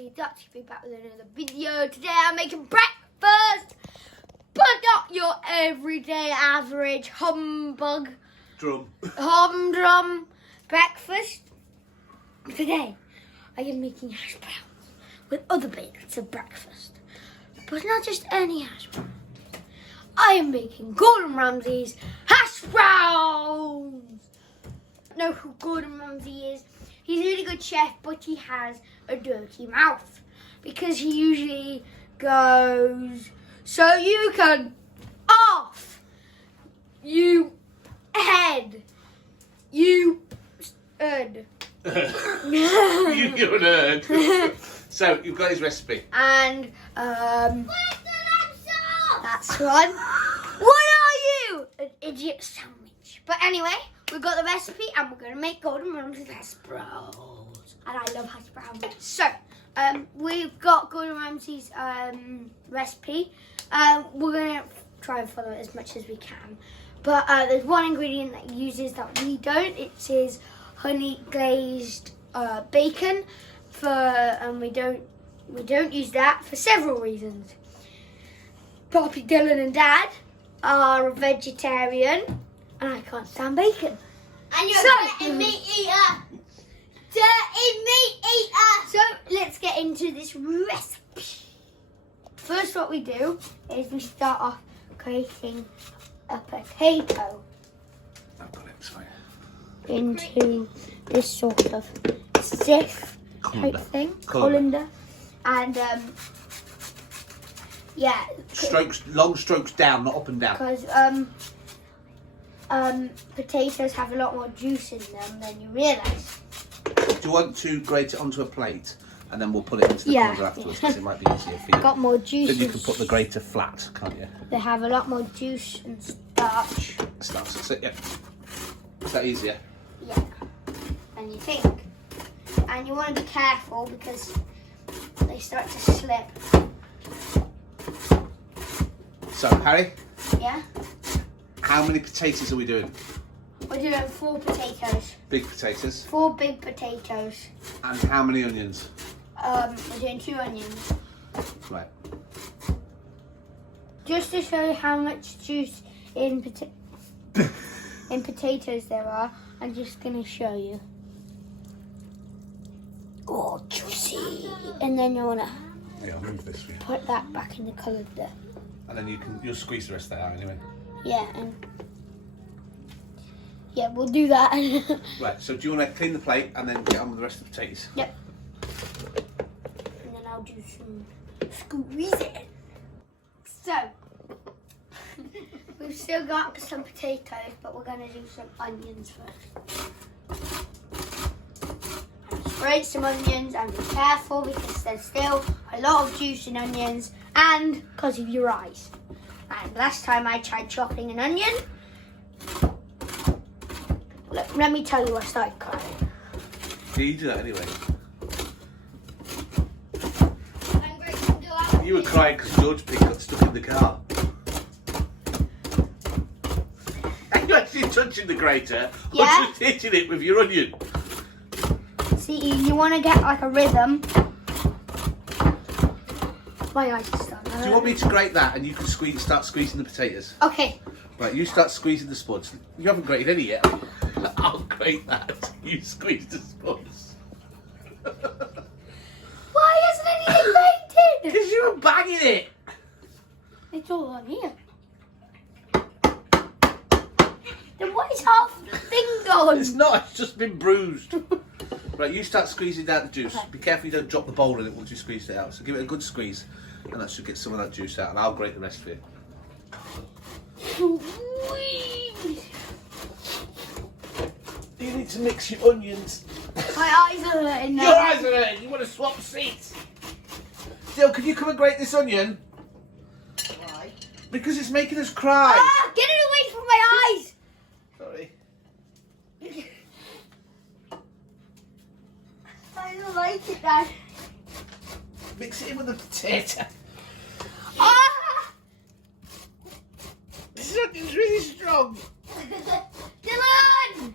DHP.TV back with another video. Today I'm making breakfast, but not your everyday average humdrum breakfast. Today I am making hash browns with other bits of breakfast, but not just any hash browns. I am making Gordon Ramsay's hash browns. Know who Gordon Ramsay is? He's a really good chef, but he has a dirty mouth because he usually goes, "So you can off, you head, you erd." You're an erd. So you've got his recipe. And that's one. What are you? An idiot sandwich. But anyway, we've got the recipe and we're going to make Gordon Ramsay's hash browns. And I love hash browns. So, we've got Gordon Ramsay's recipe. We're going to try and follow it as much as we can. But there's one ingredient that he uses that we don't. It's his honey glazed bacon. And we don't use that for several reasons. Poppy, Dylan and Dad are a vegetarian and I can't stand bacon. And you're a dirty meat eater. Dirty meat eater. So let's get into this recipe. First what we do is we start off grating a potato I've got it, it's fine. into this sort of stiff type thing. Colander. And yeah. Strokes, long strokes down, not up and down. Because potatoes have a lot more juice in them than you realise. Do you want to grate it onto a plate and then we'll put it into the colander afterwards because it might be easier for you. Got more juice. Then you can put the grater flat, can't you? They have a lot more juice and starch. Starch, that's it, yeah. Is that easier? Yeah. And you think. And you want to be careful because they start to slip. So, Harry? Yeah? How many potatoes are we doing? We're doing 4 potatoes. Big potatoes. 4 big potatoes. And how many onions? We're doing 2 onions. Right. Just to show you how much juice in potatoes there are, I'm just going to show you. Oh, juicy. And then you want to Yeah, I'll move this for you. put that back in the colander. And then you'll squeeze the rest of that out anyway. Yeah, and yeah, we'll do that. Right, so do you want to clean the plate and then get on with the rest of the potatoes? Yep. And then I'll do some squeezing. So, we've still got some potatoes, but we're going to do some onions first. Grate some onions and be careful because there's still a lot of juice in onions and because of your eyes. And last time I tried chopping an onion, look, let me tell you, I started crying. Yeah, you do that anyway. You were crying because George Pig got stuck in the car. Are you actually touching the grater? Yeah. Or just hitting it with your onion? See, you want to get like a rhythm. My eyes are starting. Do you want me to grate that and you can start squeezing the potatoes? Okay. Right, you start squeezing the spuds. You haven't grated any yet. I'll grate that. You squeeze the spuds. Why isn't anything grated? Because you were banging it. It's all on here. Then what is half the thing gone? It's not, it's just been bruised. Right, you start squeezing out the juice. Okay. Be careful you don't drop the bowl in it once you squeeze it out. So give it a good squeeze and that should get some of that juice out and I'll grate the rest for you. You need to mix your onions. My eyes are hurting now. Your eyes are hurting. You want to swap seats. Dill, can you come and grate this onion? Why? Because it's making us cry. Ah, get it away from my eyes! Sorry. I don't like it, Dad. Mix it in with the potato. Ah! This onion's really strong. Dylan!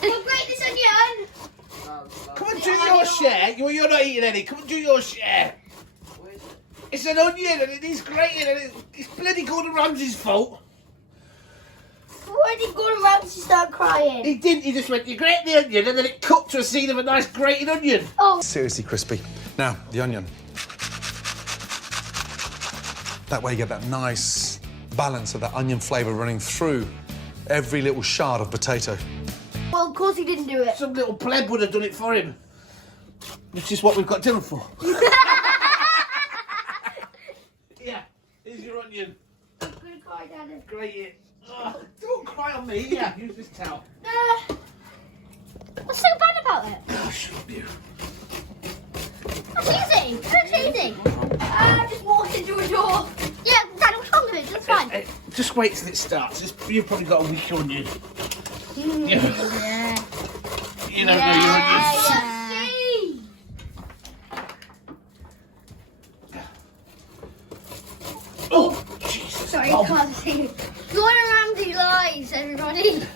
We'll grate this onion! Come and do your share. You're not eating any. Come and do your share. It's an onion and it needs grating and it's bloody Gordon Ramsay's fault. Why did Gordon Ramsay start crying? He didn't. He just went, you grate the onion and then it cooked to a scene of a nice grated onion. Oh. Seriously crispy. Now, the onion. That way you get that nice balance of that onion flavour running through every little shard of potato. Well, of course he didn't do it. Some little pleb would have done it for him. Which is what we've got Dylan for. Yeah, here's your onion. I'm gonna cry, Daddy. Grate it. Oh, don't cry on me. Yeah, use this towel. What's so bad about it? Oh, shut up, you. That's easy. That's easy. Just walked into a door. Yeah, Dad, what's wrong with it? That's fine. Just wait till it starts. You've probably got a weak onion. Yeah. You don't know your onions. Oh, Jesus. Sorry, I can't see. Gordon Ramsay lies, everybody.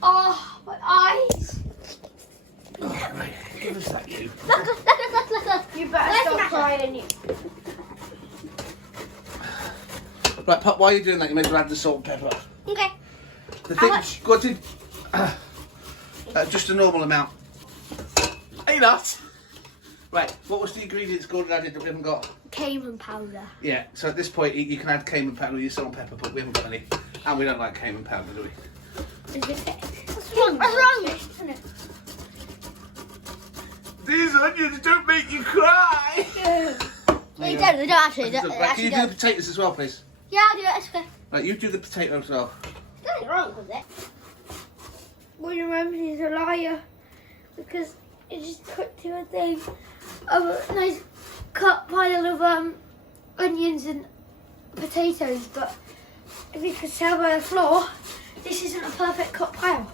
Oh, my eyes. Oh, right. Give us that, you. Look. You better stop crying. Right, Pop, while you're doing that, you may as well add the salt and pepper. Okay. The How thing, much? go on, just a normal amount. Hey, not. Right, what was the ingredients Gordon added that we haven't got? Cayman powder. Yeah, so at this point you can add cayman powder with your salt and pepper, but we haven't got any. And we don't like cayman powder, do we? What's wrong? What's wrong? These onions don't make you cry! They don't actually. Right, can you do the potatoes as well, please? Yeah, I'll do it. It's okay. Right, you do the potatoes as well. There's nothing wrong with it. Gordon Ramsay is a liar because it just cooked to a thing of a nice cut pile of onions and potatoes, but if you could tell by the floor, this isn't a perfect cut pile.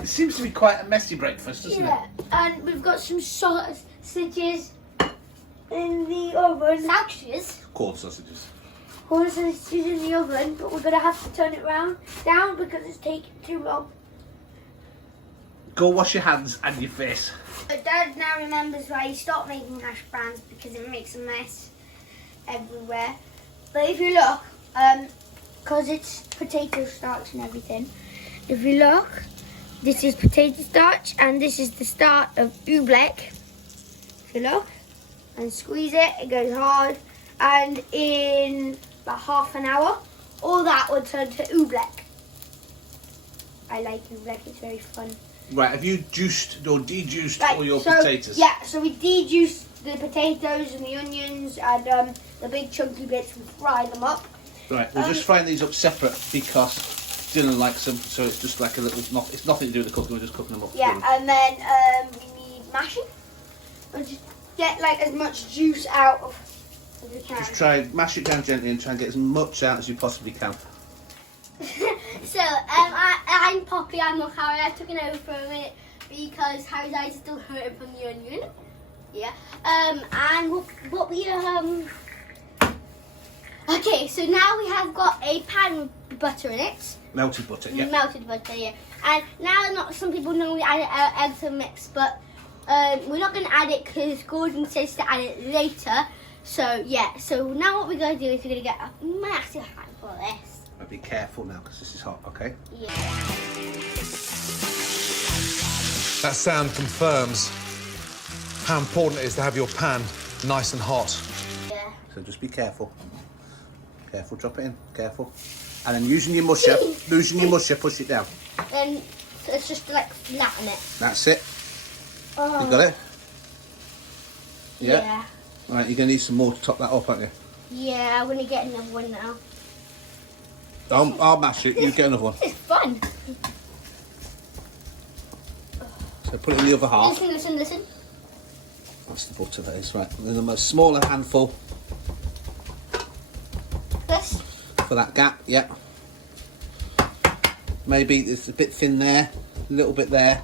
It seems to be quite a messy breakfast, doesn't Yeah, and we've got some sausages in the oven. Sausages? Corn sausages. Corn sausages in the oven, but we're gonna have to turn it down because it's taking too long. Go wash your hands and your face. Dad now remembers why he stopped making hash browns because it makes a mess everywhere. But if you look, because it's potato starch and everything, if you look, this is potato starch and this is the start of oobleck. If you look and squeeze it, it goes hard, and in about half an hour, all that will turn to oobleck. I like oobleck, it's very fun. Right, have you juiced or dejuiced all your potatoes? Yeah, so we dejuiced the potatoes and the onions and the big chunky bits, we fry them up. Right, we're just frying these up separate because Dylan likes them, so it's just like a little, it's nothing to do with the cooking, we're just cooking them up. Yeah, and then we need mashing. We'll just get like as much juice out of as we can. Just try, mash it down gently and try and get as much out as you possibly can. So, I'm Poppy, I'm not Harry. I took it over for a minute because Harry's eyes are still hurting from the onion. Yeah. And what we okay, so now we have got a pan with butter in it. Melted butter, yeah. Melted butter, yeah. And now, some people normally add eggs and mix, but we're not going to add it because Gordon says to add it later. So, yeah. So now what we're going to do is we're going to get a massive handful of this. But be careful now because this is hot, okay? Yeah. That sound confirms how important it is to have your pan nice and hot. Yeah. So just be careful. Careful, drop it in, careful. And then using your musher, push it down. Then it's just like flatten it. That's it. Oh. You got it? Yeah. Right, you're going to need some more to top that up, aren't you? Yeah, I'm going to get another one now. I'll mash it, you get another one. It's fun. So put it in the other half. Listen. That's the butter that is, right. And then a smaller handful This? for that gap, yeah. Maybe it's a bit thin there, a little bit there.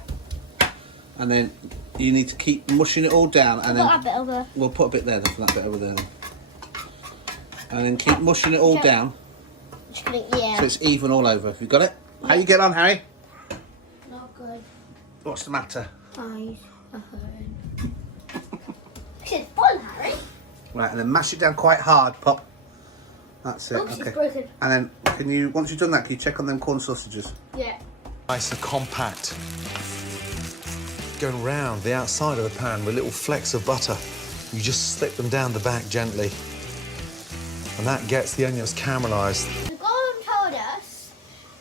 And then you need to keep mushing it all down. And I've got that bit over. We'll put a bit there, then, for that bit over there. And then keep mushing it all down. Yeah. So it's even all over. Have you got it? How you get on, Harry? Not good. What's the matter? Eyes. This is fun, Harry. Right, and then mash it down quite hard, Pop. That's it. Oops, okay. it's broken. And then can you, once you've done that, can you check on them corn sausages? Yeah. Nice and compact. Going round the outside of the pan with little flecks of butter. You just slip them down the back gently. And that gets the onions caramelised. Gordon told us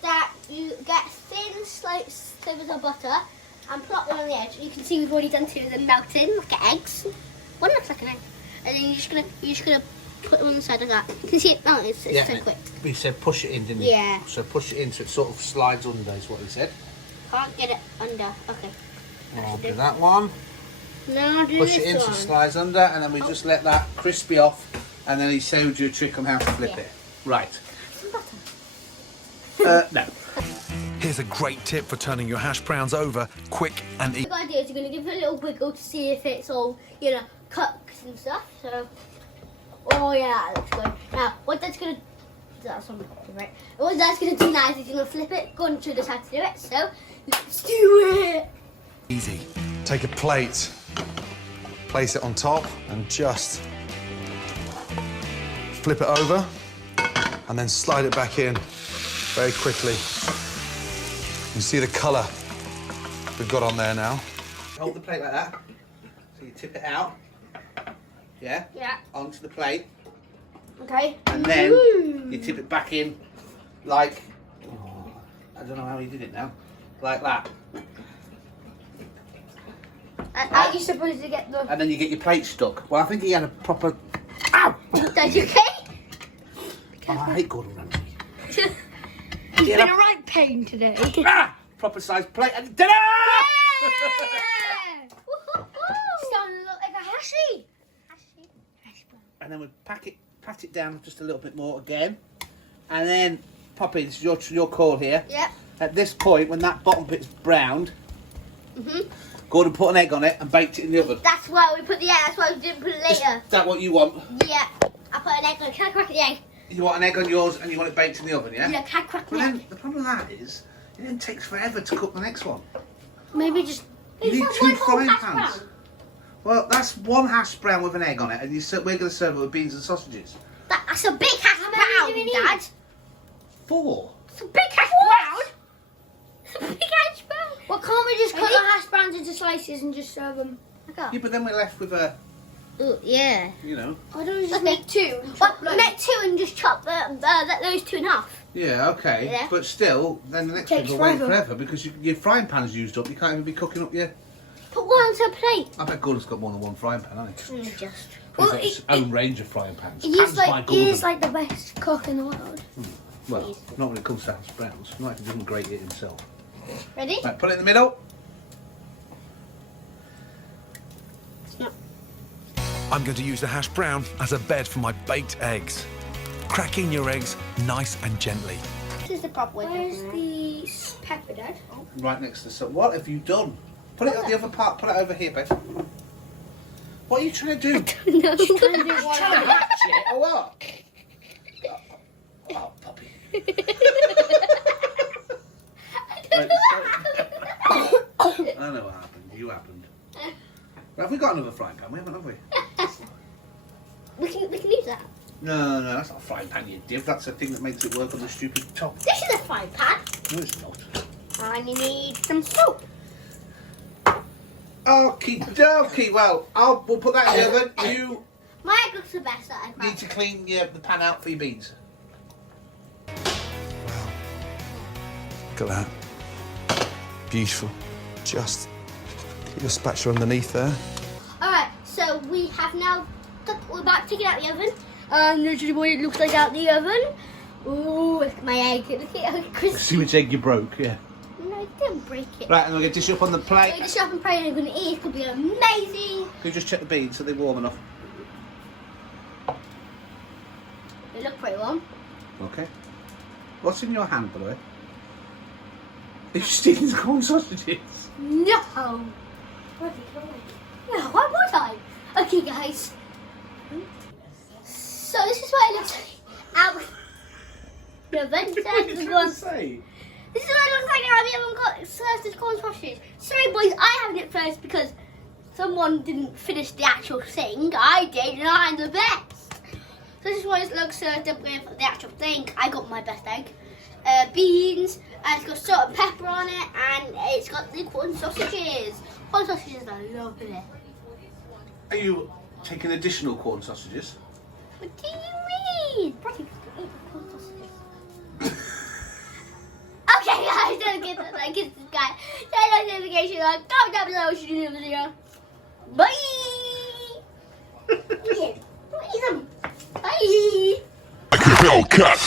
that you get thin slivers of butter and plot them on the edge. You can see we've already done 2 of them melting, like eggs. One looks like an egg. And then you're just gonna put them on the side like that. You can see it melting, it's so quick. You said push it in, didn't you? Yeah. So push it in so it sort of slides under is what he said. Can't get it under. Okay. I'll do that one. No, do Push this it in so one. it slides under, and then we just let that crispy off, and then he showed you a trick on how to flip it. Right. Some butter. No. Here's a great tip for turning your hash browns over quick and easy. The idea is you're going to give it a little wiggle to see if it's all, you know, cooked and stuff. So, oh yeah, that looks good. Now, what that's going to, that's on right. What that's going to do now is you're going to flip it. Gordon showed us how to do it, so let's do it. Easy. Take a plate, place it on top, and just flip it over, and then slide it back in very quickly. You see the colour we've got on there now. Hold the plate like that. So you tip it out. Yeah? Yeah. Onto the plate. Okay. And then you tip it back in like, I don't know how he did it now. Like that. And are you supposed to get the... And then you get your plate stuck. Well, I think he had a proper... Ow! That's okay? Oh, I hate Gordon Ramsay. He's been a right pain today. Ah! Proper sized plate and ta-da! Starting to look like a hashy. And then we pat it down just a little bit more again. And then, Poppy, this is your call here. Yep. At this point, when that bottom bit's browned, Gordon put an egg on it and baked it in the oven. That's why we put the egg. That's why we didn't put it Is later. that what you want? Yeah. I put an egg on. Can I crack the egg? You want an egg on yours and you want it baked in the oven, yeah? Yeah, can I crack the Well, then, egg? the problem with that is, it then takes forever to cook the next one. Maybe just... You Is need that 2 one whole frying hash pans. brown? Well, that's 1 hash brown with an egg on it, and we're going to serve it with beans and sausages. That's a big hash How many do we brown, need? Dad. 4. It's a big hash brown. It's a big hash brown. Well, can't we just cut Ready? the hash browns into slices and just serve them? Yeah, but then we're left with a, Ooh, yeah. you know. Why don't we just make 2? Well, make 2 and just chop those 2 in half. Yeah, okay. Yeah. But still, then the next Takes one's will wait forever. forever because your frying pan's used up. You can't even be cooking up your... Put one onto a plate. I bet Gordon's got more than 1 frying pan, hasn't he? Just. He's got his own range of frying pans. He's Pans by like, he's Gordon. like the best cook in the world. Well, not when it comes to hash browns. Not if he doesn't grate it himself. Ready? Right, put it in the middle. I'm going to use the hash brown as a bed for my baked eggs. Crack in your eggs nice and gently. This is the proper way. Where's the pepper, Dad? Right next to the... What have you done? Put it on the other part. Put it over here, babe. What are you trying to do? No. Trying to hatch it or what? Oh, puppy. Right, I know what happened. You happened. Well, have we got another frying pan? We haven't, have we? We can use that. No, that's not a frying pan, you div. That's the thing that makes it work on the stupid top. This is a frying pan. No, it's not. And you need some soap. Okie dokie. Well, we'll put that in the oven. You My egg looks the best that I need to clean the pan out for your beans. Look at that. Beautiful. Just put your spatula underneath there. Alright, so we have now, we're about to take it out of the oven. This is what it looks like out the oven. Ooh, look at my egg. Look at how crispy. See which egg you broke, yeah. No, I didn't break it. Right, and we'll get dish up on the So plate. we just shop and pray and we're going to eat. It's going to be amazing. Can you just check the beans so they're warm enough? They look pretty warm. Okay. What's in your hand, by the way? Are you stealing the corn sausages? No. No, why would I? Okay, guys. So this is what it looks like out the oven. What are you trying to say? This is what it looks like out the oven. Serves as corn sausages. Sorry, boys, I having it first because someone didn't finish the actual thing. I did, and I'm the best. So this is what it looks with the actual thing. I got my best egg. Beans, and it's got salt and pepper on it, and it's got the corn sausages. Corn sausages are lovely. Are you taking additional corn sausages? What do you mean? Bradley, eat corn sausages. Okay, guys, don't get that. Like, it's this guy. Turn on notification on. Comment down below what you do in the video. Bye. Yeah, eat them. Bye. Hellcat.